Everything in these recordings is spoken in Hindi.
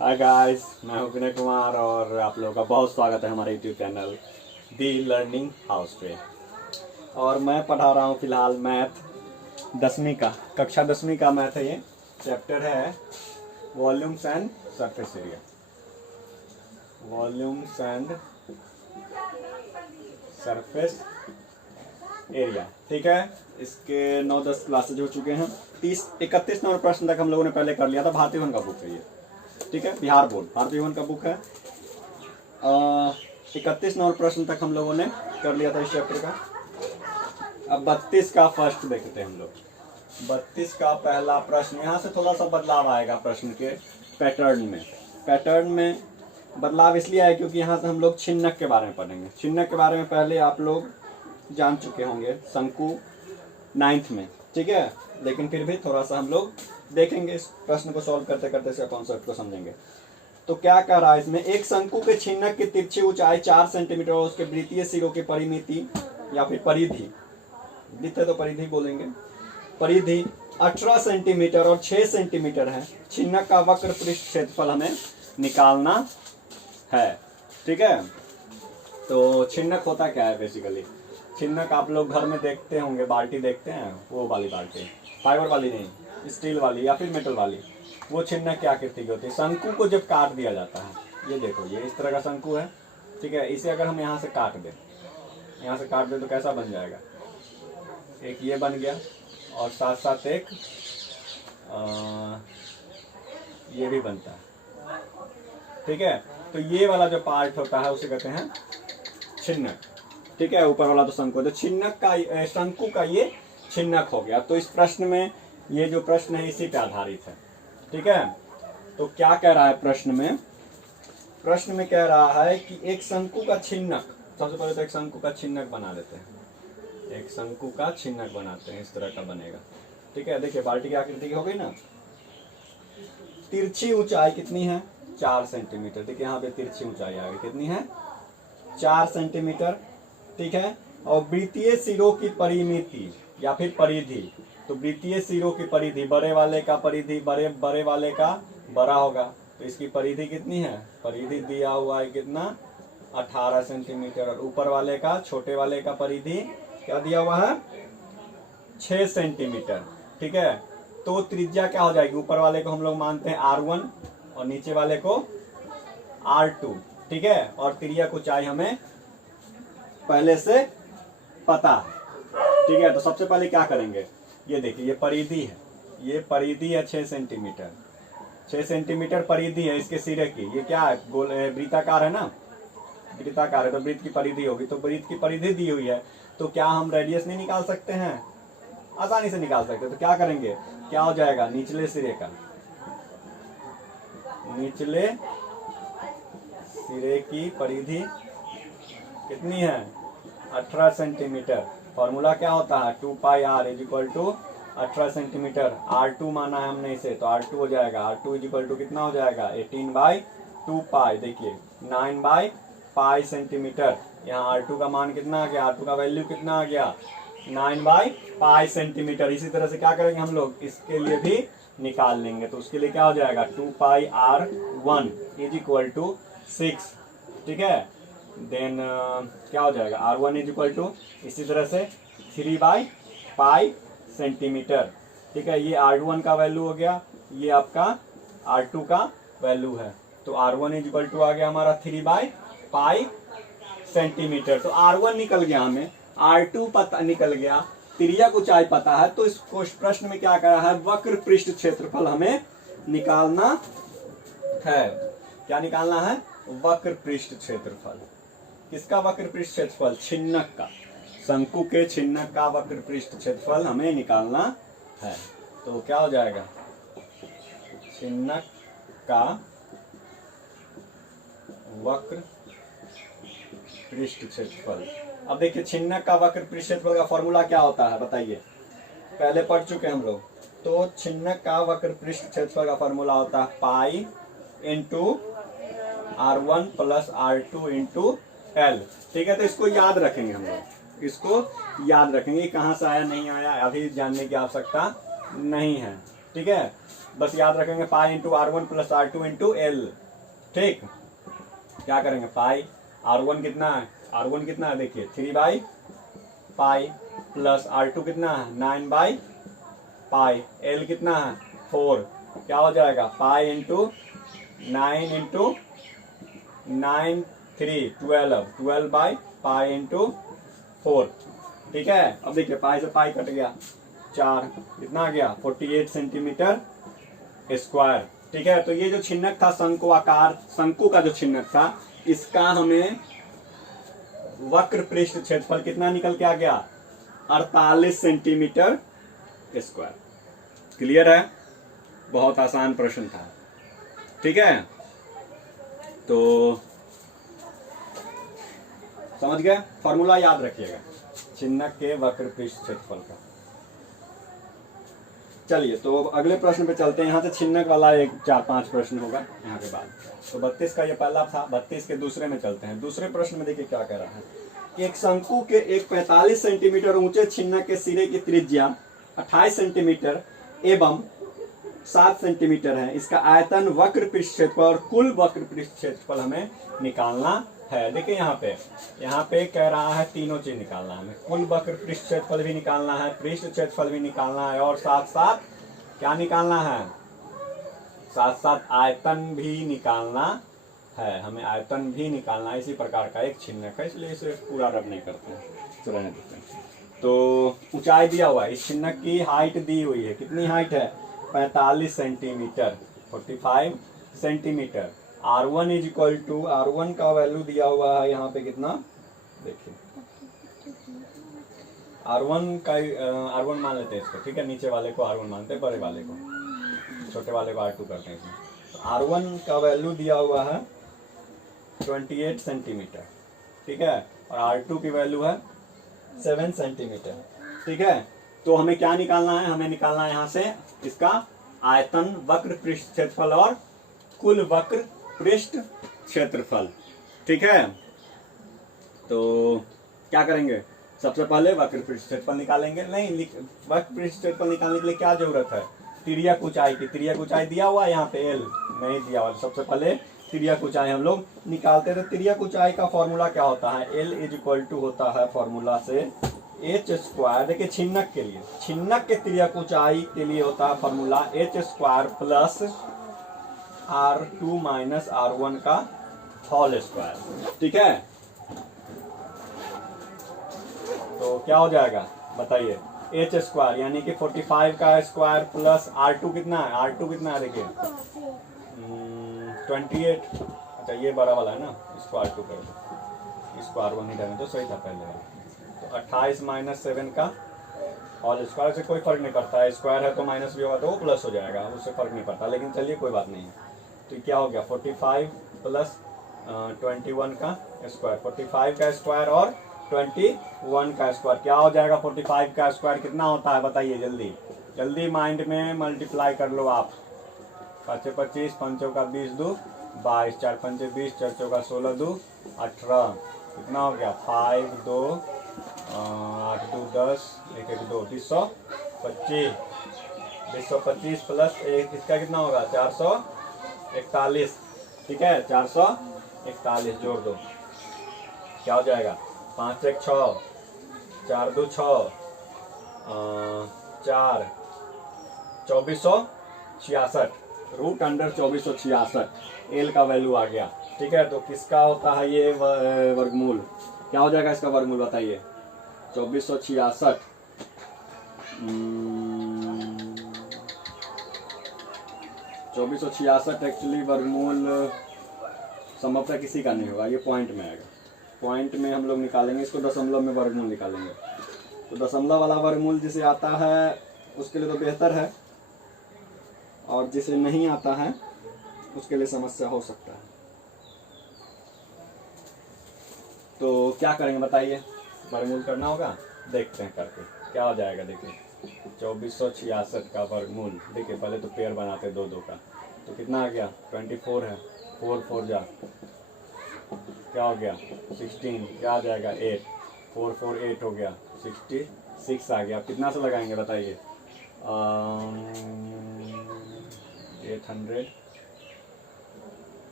हाय गाइस, मैं हूं विनय कुमार और आप लोगों का बहुत स्वागत है हमारे यूट्यूब चैनल दी लर्निंग हाउस पे। और मैं पढ़ा रहा हूं फिलहाल मैथ 10वीं का, कक्षा 10वीं का मैथ है। ये चैप्टर है volumes and surface area. Volumes and surface area, ठीक है। इसके 9-10 क्लासेज हो चुके हैं। 31 नंबर प्रश्न तक हम लोगों ने पहले कर लिया था। भारतीय वन का बुक है ये, ठीक है। बिहार बोर्ड भारतीय वन का बुक है। 31 नंबर प्रश्न तक हम लोगों ने कर लिया था इस चैप्टर का। अब 32 का फर्स्ट देखते हैं हम लोग। 32 का पहला प्रश्न, यहाँ से थोड़ा सा बदलाव आएगा प्रश्न के पैटर्न में बदलाव इसलिए आया क्योंकि यहाँ से हम लोग छिन्नक के बारे में पढ़ेंगे। छिन्नक के बारे में पहले आप लोग जान चुके होंगे शंकु 9th में, ठीक है। लेकिन फिर भी थोड़ा सा हम लोग देखेंगे इस प्रश्न को सॉल्व करते करते इसका कॉन्सेप्ट को समझेंगे। तो क्या कह रहा है इसमें, एक शंकु के छिन्नक की तिरछी ऊंचाई 4 सेंटीमीटर और उसके वृत्तीय सिरों की परिमिति या फिर परिधि, वृत्त तो परिधि बोलेंगे, परिधि 18 सेंटीमीटर और 6 सेंटीमीटर है। छिन्नक का वक्र पृष्ठ क्षेत्रफल हमें निकालना है, ठीक है। तो छिन्नक होता क्या है बेसिकली, छिन्नक आप लोग घर में देखते होंगे, बाल्टी देखते हैं, वो वाली बाल्टी, फाइबर वाली नहीं, स्टील वाली या फिर मेटल वाली। वो छिन्नक की आकृति की होती है। शंकु को जब काट दिया जाता है, ये देखो, ये इस तरह का शंकु है, ठीक है। इसे अगर हम यहाँ से काट दें, यहाँ से काट दें तो कैसा बन जाएगा, एक ये बन गया और साथ साथ एक ये भी बनता है, ठीक है। तो ये वाला जो पार्ट होता है उसे कहते हैं छिन्नक, ठीक है। ऊपर वाला तो शंकु, तो छिन्नक का, शंकु का ये छिन्नक हो गया। तो इस प्रश्न में, ये जो प्रश्न है इसी पे आधारित है, ठीक है। तो क्या कह रहा है प्रश्न में कह रहा है कि एक शंकु का छिन्नक, सबसे पहले तो एक शंकु का छिन्नक बना लेते हैं। एक शंकु का छिन्नक बनाते हैं, इस तरह का बनेगा, ठीक है। देखिए बाल्टी की आकृति की हो गई ना। तिरछी ऊंचाई कितनी है, 4 सेंटीमीटर। देखिए यहाँ पे तिरछी ऊंचाई आ गई, कितनी है, 4 सेंटीमीटर, ठीक है। और वृत्तीय सिरों की परिमिति या फिर परिधि, तो वृत्तीय सिरों की परिधि, बड़े वाले का परिधि बड़े वाले का बड़ा होगा, तो इसकी परिधि कितनी है, परिधि दिया हुआ है कितना, 18 सेंटीमीटर। और ऊपर वाले का, छोटे वाले का परिधि क्या दिया हुआ है, 6 सेंटीमीटर, ठीक है। तो त्रिज्या क्या हो जाएगी, ऊपर वाले को हम लोग मानते हैं R1 और नीचे वाले को R2, ठीक है। और तिर्यक ऊंचाई हमें पहले से पता है, ठीक है। तो सबसे पहले क्या करेंगे, ये देखिए, ये परिधि है, ये परिधि है 6 सेंटीमीटर, 6 सेंटीमीटर परिधि है इसके सिरे की। ये क्या है, गोल वृत्ताकार है ना, वृत्ताकार है तो वृत्त की परिधि होगी। तो वृत्त की परिधि दी हुई है, तो क्या हम रेडियस नहीं निकाल सकते हैं, आसानी से निकाल सकते हैं। तो क्या करेंगे, क्या हो जाएगा, निचले सिरे का, निचले सिरे की परिधि कितनी है, 18 सेंटीमीटर। फॉर्मूला क्या होता है, 2 pi r is equal to 18 centimetre. R2 माना है हमने इसे, तो R2 हो जाएगा, R2 इज इक्वल टू कितना हो जाएगा, 18/2 पाई। देखिए 9/पाई सेंटीमीटर। यहाँ R2 का मान कितना आ गया, R2 का वैल्यू कितना आ गया, 9/पाई सेंटीमीटर। इसी तरह से क्या करेंगे हम लोग, इसके लिए भी निकाल लेंगे। तो उसके लिए क्या हो जाएगा, 2 पाई R1 इज इक्वल टू 6, ठीक है। देन क्या हो जाएगा, R1 इज इक्वल टू, इसी तरह से 3/पाई सेंटीमीटर, ठीक है। ये R1 का वैल्यू हो गया, ये आपका R2 का वैल्यू है। तो R1 इज इक्वल टू आ गया हमारा 3/पाई सेंटीमीटर। तो R1 निकल गया हमें, R2 पता निकल गया, तिर्यक ऊंचाई पता है। तो इस प्रश्न में क्या करा है, वक्र पृष्ठ क्षेत्रफल हमें निकालना है। क्या निकालना है, वक्र पृष्ठ क्षेत्रफल। किसका वक्र पृष्ठ क्षेत्रफल, छिन्नक का, शंकु के छिन्नक का वक्र पृष्ठ क्षेत्रफल हमें निकालना है। तो क्या हो जाएगा, छिन्नक का वक्र पृष्ठ क्षेत्रफल। अब देखिए छिन्नक का वक्र पृष्ठ क्षेत्रफल का फॉर्मूला क्या होता है बताइए, पहले पढ़ चुके हम लोग। तो छिन्नक का वक्र पृष्ठ क्षेत्रफल का फॉर्मूला होता है pi into R1 plus R2 into L, ठीक है। तो इसको याद रखेंगे हम लोग, इसको याद रखेंगे। कहाँ से आया नहीं आया अभी जानने की आवश्यकता नहीं है, ठीक है। बस याद रखेंगे pi into R1 plus R2 into L. ठीक, क्या करेंगे पाई R1 कितना है, R1 कितना है देखिए 3/पाई प्लस R2 कितना है 9/पाई, एल कितना है 4, क्या हो जाएगा पाई इंटू 9 इंटू 9 3 12/पाई इंटू 4। ठीक है, अब देखिए पाई से पाई कट गया 4, कितना आ गया 48 सेंटीमीटर स्क्वायर। ठीक है, तो ये जो छिन्नक था शंकु आकार, शंकु का जो छिन्नक था, इसका हमें वक्र पृष्ठ क्षेत्रफल कितना निकल के आ गया 48 सेंटीमीटर स्क्वायर। क्लियर है, बहुत आसान प्रश्न था। ठीक है, तो समझ गए, फॉर्मूला याद रखिएगा छिन्नक के वक्र पृष्ठ क्षेत्रफल का। चलिए तो अगले प्रश्न पे चलते हैं। यहाँ से छिन्नक वाला एक 4-5 प्रश्न होगा यहाँ के बाद। तो 32 का ये पहला था, 32 के दूसरे में चलते हैं। दूसरे प्रश्न में देखिए क्या कह रहा है। एक शंकु के एक 45 सेंटीमीटर ऊंचे छिन्नक के सिरे की त्रिज्या 28 सेंटीमीटर एवं 7 सेंटीमीटर है। इसका आयतन वक्र पृष्ठ क्षेत्रफल और कुल वक्र पृष्ठ क्षेत्रफल हमें निकालना है। देखिए यहाँ पे कह रहा है तीनों चीज निकालना है हमें, कुल वक्र पृष्ठ क्षेत्रफल भी निकालना है, पृष्ठ क्षेत्रफल भी निकालना है, और साथ साथ क्या निकालना है, साथ साथ आयतन भी निकालना है। हमें आयतन भी निकालना है। इसी प्रकार का एक छिन्नक है, इसलिए इसे पूरा रब नहीं करते हैं, चलो देते हैं। तो ऊंचाई दिया हुआ है, इस छिन्नक की हाइट दी हुई है, कितनी हाइट है 45 centimetre 45 centimetre. R1 is equal to, R1 का वैल्यू दिया हुआ है यहाँ पे कितना, देखिए R1 मान लेते हैं इसको। ठीक है, नीचे वाले को R1 मानते हैं, बड़े वाले को, छोटे वाले को R2 करते हैं इसमें। तो R1 का वैल्यू दिया हुआ है 28 सेंटीमीटर। ठीक है, और R2 की वैल्यू है 7 सेंटीमीटर। ठीक है, तो हमें क्या निकालना है, हमें निकालना है यहाँ से इसका आयतन, वक्र पृष्ठ क्षेत्रफल और कुल वक्र पृष्ठ क्षेत्रफल। ठीक है, तो क्या करेंगे, सबसे पहले वक्र पृष्ठ क्षेत्रफल निकालेंगे। नहीं, वक्र पृष्ठ क्षेत्रफल निकालने के लिए क्या जरूरत है, तिर्यक ऊंचाई की। तिर्यक ऊंचाई दिया हुआ है यहाँ पे, एल नहीं दिया हुआ। सबसे पहले तिर्यक ऊंचाई हम लोग निकालते थे। तिर्यक ऊंचाई का फॉर्मूला क्या होता है, एल इज इक्वल टू होता है फॉर्मूला से एच स्क्वायर। देखिए छिन्नक के लिए, छिन्नक के तिर्यक ऊंचाई के लिए होता है formula H square plus R2 minus R1 का होल स्क्वायर। ठीक है, तो क्या हो जाएगा बताइए, एच स्क्वायर यानी कि 45 का स्क्वायर प्लस R2 कितना है, R2 कितना है देखिए 28। अच्छा ये बड़ा वाला है ना, इसको R2 कर दो, इसको R1 नहीं डालें तो सही था पहले वाला। तो 28 माइनस 7 का होल स्क्वायर से कोई फर्क नहीं पड़ता है, स्क्वायर है तो माइनस भी होगा तो वो प्लस हो जाएगा, उससे फर्क नहीं पड़ता। लेकिन चलिए कोई बात नहीं है। तो क्या हो गया 45 प्लस 21 का स्क्वायर, 45 का स्क्वायर और 21 का स्क्वायर क्या हो जाएगा, 45 का स्क्वायर कितना होता है बताइए, जल्दी जल्दी माइंड में मल्टीप्लाई कर लो आप। 5 25, 5 का 20 2 22, 4 5 20, 4 का 16 2 18, कितना हो गया 5 2 8 2 10 1 1 2 225, 225 प्लस एक इसका कितना होगा 441। ठीक है, 441 जोड़ दो, क्या हो जाएगा 5 1 6, 4 2 6, 4 2466, रूट अंडर 2466 एल का वैल्यू आ गया। ठीक है, तो किसका होता है ये वर्गमूल, क्या हो जाएगा इसका वर्गमूल बताइए 2466। 2466 एक्चुअली वर्गमूल संभवतः किसी का नहीं होगा, ये पॉइंट में आएगा। पॉइंट में हम लोग निकालेंगे इसको, दशमलव में वर्गमूल निकालेंगे। तो दशमलव वाला वर्गमूल जिसे आता है उसके लिए तो बेहतर है, और जिसे नहीं आता है उसके लिए समस्या हो सकता है। तो क्या करेंगे बताइए, वर्गमूल करना होगा, देखते हैं करके क्या हो जाएगा। देखिए 2466 का वर्गमूल, देखिए पहले तो पेयर बनाते 2 2 का, तो कितना आ गया 24 है, 4 4 जा क्या हो गया 16, क्या आ जाएगा 8, 4 4 8 हो गया 66 आ गया। कितना से लगाएंगे बताइए 800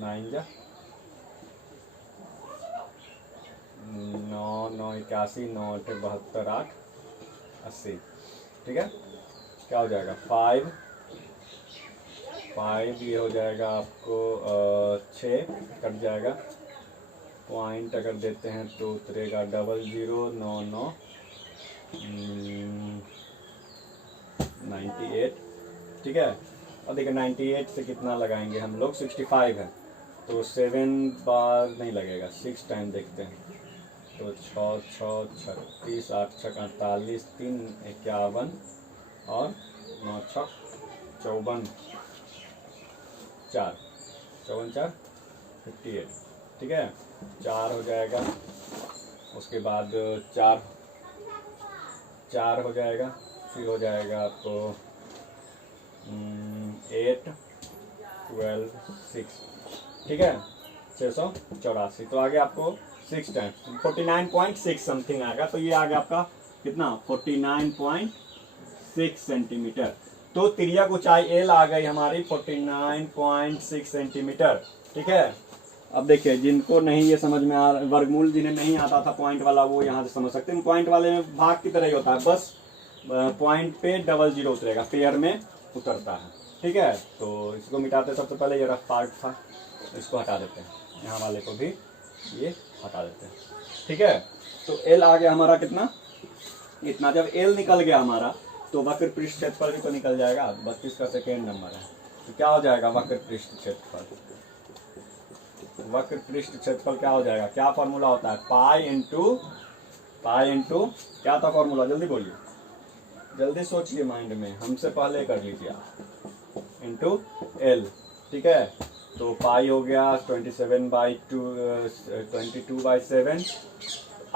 9 जा 9 9 81 9 8 72 8 80। ठीक है, क्या हो जाएगा 5 5, ये हो जाएगा आपको 6 कट जाएगा। पॉइंट अगर देते हैं तो उतरेगा 0099 98। ठीक है, और देखिए 98 से कितना लगाएंगे हम लोग, 65 है तो 7 बार नहीं लगेगा, 6 टाइम देखते हैं तो 6 6 36 8 6 48 3 51 और 9 6 54 4 54 4 58। ठीक है, 4 हो जाएगा, उसके बाद 4 हो जाएगा, फिर हो जाएगा आपको 8 12 6। ठीक है, 684। तो आगे आपको 6 टाइम्स 49.6 समथिंग आएगा। तो ये आ गया आपका कितना 49.6 सेंटीमीटर। तो तिर्यक ऊंचाई एल आ गई हमारी 49.6 सेंटीमीटर। ठीक है, अब देखिए जिनको नहीं ये समझ में आ वर्गमूल जिन्हें नहीं आता था पॉइंट वाला, वो यहाँ से समझ सकते हैं। पॉइंट वाले में भाग की तरह ही होता है, बस पॉइंट पे 00 उतरेगा, पेयर में उतरता है। ठीक है, तो इसको मिटाते सबसे पहले ये रफ पार्ट था, इसको हटा देते हैं, यहाँ वाले को भी ये हटा देते हैं। ठीक है, तो एल आ गया हमारा कितना, इतना। जब एल निकल गया हमारा तो वक्र पृष्ठ क्षेत्रफल भी तो निकल जाएगा। 32 का सेकेंड नंबर है, तो क्या हो जाएगा वक्र पृष्ठ क्षेत्रफल। वक्र पृष्ठ क्षेत्रफल क्या हो जाएगा, क्या फॉर्मूला होता है, पाई इंटू क्या था फॉर्मूला, जल्दी बोलिए, जल्दी सोचिए माइंड में, हमसे पहले कर लीजिए आप, इंटू एल। ठीक है, तो पाई हो गया 22/7।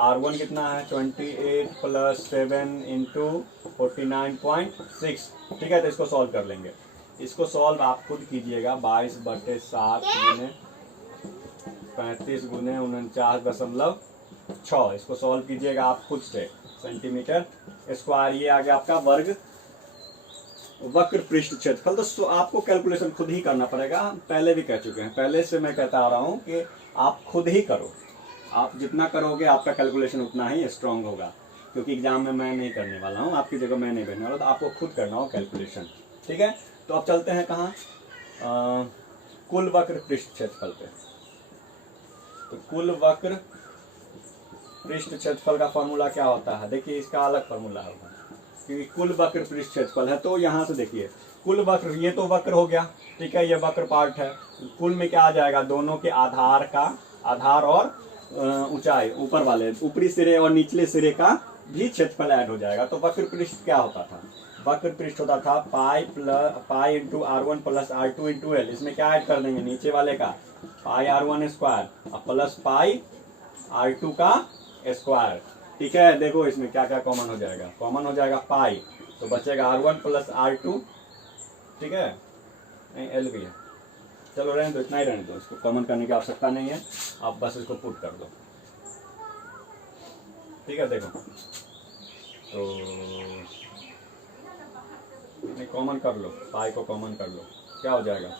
R1 कितना है 28 + 7 इंटू 49.6। ठीक है, तो इसको सॉल्व कर लेंगे। इसको सॉल्व आप खुद कीजिएगा, 22/7 गुने 35 गुने 49.6। इसको सॉल्व कीजिएगा आप खुद से, सेंटीमीटर स्क्वायर। ये आ गया आपका वर्ग वक्र पृष्ठ क्षेत्रफल। तो आपको कैलकुलेशन खुद ही करना पड़ेगा, पहले भी कह चुके हैं, पहले से मैं कहता आ रहा हूँ कि आप खुद ही करो। आप जितना करोगे आपका कैलकुलेशन उतना ही स्ट्रांग होगा, क्योंकि एग्जाम में मैं नहीं करने वाला हूँ, आपकी जगह मैं नहीं बैठने वाला, तो आपको खुद करना हो कैलकुलेशन। ठीक है, तो अब चलते हैं कहाँ, कुल वक्र पृष्ठ क्षेत्रफल पे। तो कुल वक्र पृष्ठ क्षेत्रफल का फॉर्मूला क्या होता है, देखिए इसका अलग फॉर्मूला होगा, क्योंकि कुल वक्र पृष्ठ क्षेत्रफल है। तो यहाँ से देखिए कुल वक्र, ये तो वक्र हो गया, ठीक है, ये वक्र पार्ट है। कुल में क्या आ जाएगा, दोनों के आधार का, आधार और ऊंचाई, ऊपर वाले ऊपरी सिरे और निचले सिरे का भी क्षेत्रफल ऐड हो जाएगा। तो वक्र पृष्ठ क्या होता था, वक्र पृष्ठ होता था pi into R1 + R2 into L. इसमें क्या ऐड कर देंगे, नीचे वाले का पाई R1 स्क्वायर और प्लस पाई R2 का स्क्वायर। ठीक है, देखो इसमें क्या क्या कॉमन हो जाएगा, कॉमन हो जाएगा पाई, तो बचेगा R1 + R2। ठीक है, नहीं एल भी है, चलो रहने दो, इतना ही रहने दो, इसको कॉमन करने की आवश्यकता नहीं है, आप बस इसको पुट कर दो। ठीक है, देखो तो नहीं कॉमन कर लो, पाई को कॉमन कर लो, क्या हो जाएगा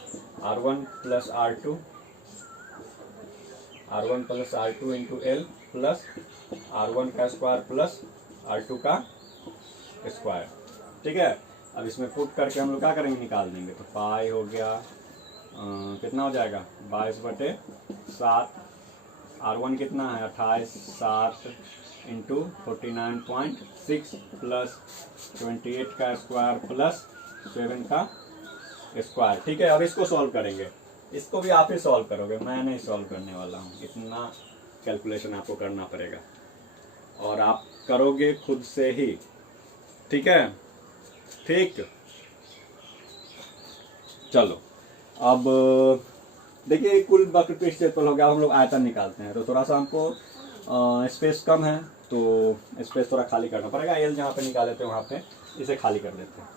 R1 + R2 into L plus R1 का स्क्वायर प्लस R2 का स्क्वायर। ठीक है, अब इसमें पुट करके हम लोग क्या करेंगे, निकाल देंगे। तो पाई हो गया कितना हो जाएगा 22/7। R1 कितना है 28 7 इंटू 49.6 प्लस 28 का स्क्वायर प्लस 7 का स्क्वायर। ठीक है, और इसको सॉल्व करेंगे, इसको भी आप ही सॉल्व करोगे, मैं नहीं सॉल्व करने वाला हूँ। इतना कैलकुलेशन आपको करना पड़ेगा और आप करोगे खुद से ही। ठीक है, ठीक, चलो अब देखिए कुल वक्र पृष्ठ क्षेत्रफल हो गया। हम लोग आयतन निकालते हैं, तो थोड़ा सा हमको स्पेस कम है, तो स्पेस थोड़ा खाली करना पड़ेगा। एल जहाँ पे निकाले थे वहाँ पे इसे खाली कर देते हैं,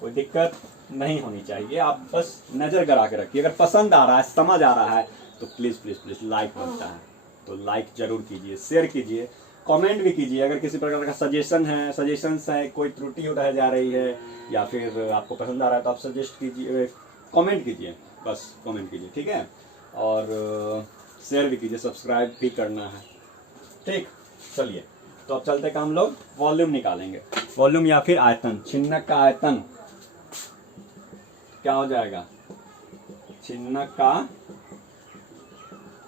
कोई दिक्कत नहीं होनी चाहिए। आप बस नज़र गड़ा के रखिए, अगर पसंद आ रहा है, समझ आ रहा है, तो प्लीज़ प्लीज़ प्लीज़ लाइक बनता है तो लाइक जरूर कीजिए, शेयर कीजिए कमेंट भी कीजिए, अगर किसी प्रकार का सजेशंस है, कोई त्रुटि रह जा रही है या फिर आपको पसंद आ रहा है तो आप सजेस्ट कीजिए, कमेंट कीजिए, बस कमेंट कीजिए, ठीक है। और शेयर भी कीजिए, सब्सक्राइब भी करना है, ठीक। चलिए, तो अब चलते काम लोग वॉल्यूम निकालेंगे। वॉल्यूम या फिर आयतन, छिन्नक का आयतन क्या हो जाएगा? छिन्नक का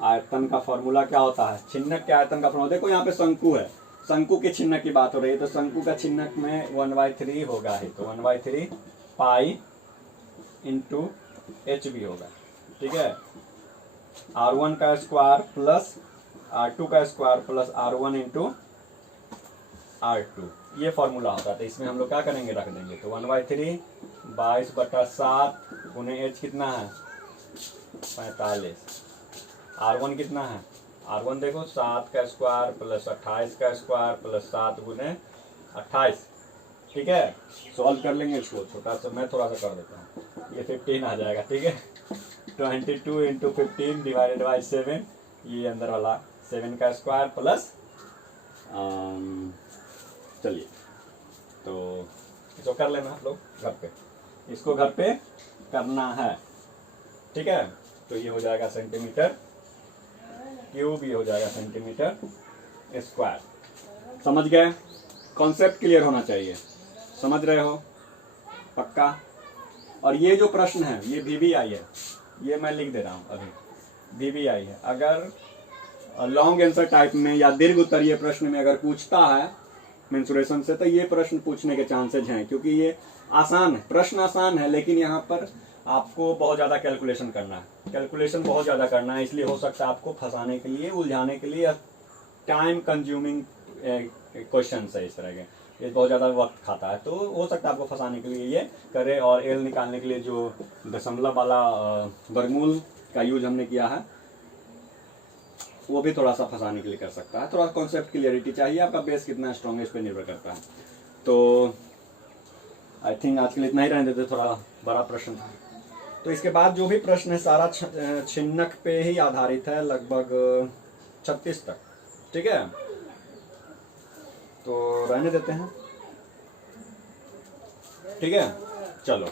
आयतन का फॉर्मूला क्या होता है? छिन्नक के आयतन का फॉर्मूला, देखो यहाँ पे शंकु है, शंकु के छिन्नक की बात हो रही है, तो शंकु का छिन्नक में 1/3 होगा ही, तो 1/3 पाई इंटू एच भी होगा, ठीक है। R1 का स्क्वायर प्लस R2 का square plus R1 into R2, ये फॉर्मूला होता है। तो इसमें हम लोग क्या करेंगे, रख देंगे, तो 1/3 22/7 गुने एच कितना है 45, R1 कितना है, R1 देखो 7 का स्क्वायर प्लस 28 का स्क्वायर प्लस 7 गुने 28, ठीक है। सॉल्व कर लेंगे इसको, छोटा सा मैं थोड़ा सा कर देता हूँ, ये 15 आ जाएगा, ठीक है। 22 इंटू 15 डिवाइडेड बाई 7, ये अंदर वाला 7 का स्क्वायर प्लस चलिए, तो इसको कर लेना आप लोग घर पे, इसको घर पे करना है, ठीक है। तो ये हो जाएगा सेंटीमीटर क्यूब, ये हो जाएगा सेंटीमीटर स्क्वायर। समझ गए? कॉन्सेप्ट क्लियर होना चाहिए, समझ रहे हो पक्का? और ये जो प्रश्न है ये VBI है, ये मैं लिख दे रहा हूँ अभी, VBI है। अगर लॉन्ग आंसर टाइप में या दीर्घ उत्तरीय प्रश्न में अगर पूछता है मेंसुरेशन से, तो ये प्रश्न पूछने के चांसेज हैं, क्योंकि ये आसान है, प्रश्न आसान है, लेकिन यहाँ पर आपको बहुत ज़्यादा कैलकुलेशन करना है, कैलकुलेशन बहुत ज़्यादा करना है, इसलिए हो सकता है आपको फंसाने के लिए, उलझाने के लिए, टाइम कंज्यूमिंग क्वेश्चन है इस तरह के, ये बहुत ज़्यादा वक्त खाता है, तो हो सकता है आपको फंसाने के लिए ये करे। और एल निकालने के लिए जो दशमलव वाला वर्गमूल का यूज हमने किया है, वो भी थोड़ा सा फंसाने के लिए कर सकता है। थोड़ा कॉन्सेप्ट क्लियरिटी चाहिए, आपका बेस कितना स्ट्रॉन्ग है इस पर निर्भर करता है। तो आई थिंक आज के लिए इतना ही रहने देते, थोड़ा बड़ा प्रश्न था। तो इसके बाद जो भी प्रश्न है सारा छिन्नक पे ही आधारित है, लगभग 36 तक, ठीक है। तो रहने देते हैं, ठीक है। चलो,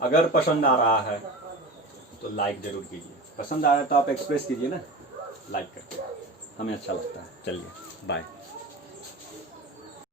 अगर पसंद आ रहा है तो लाइक जरूर कीजिए, पसंद आ रहा है तो आप एक्सप्रेस कीजिए ना लाइक करके, हमें अच्छा लगता है। चलिए, बाय।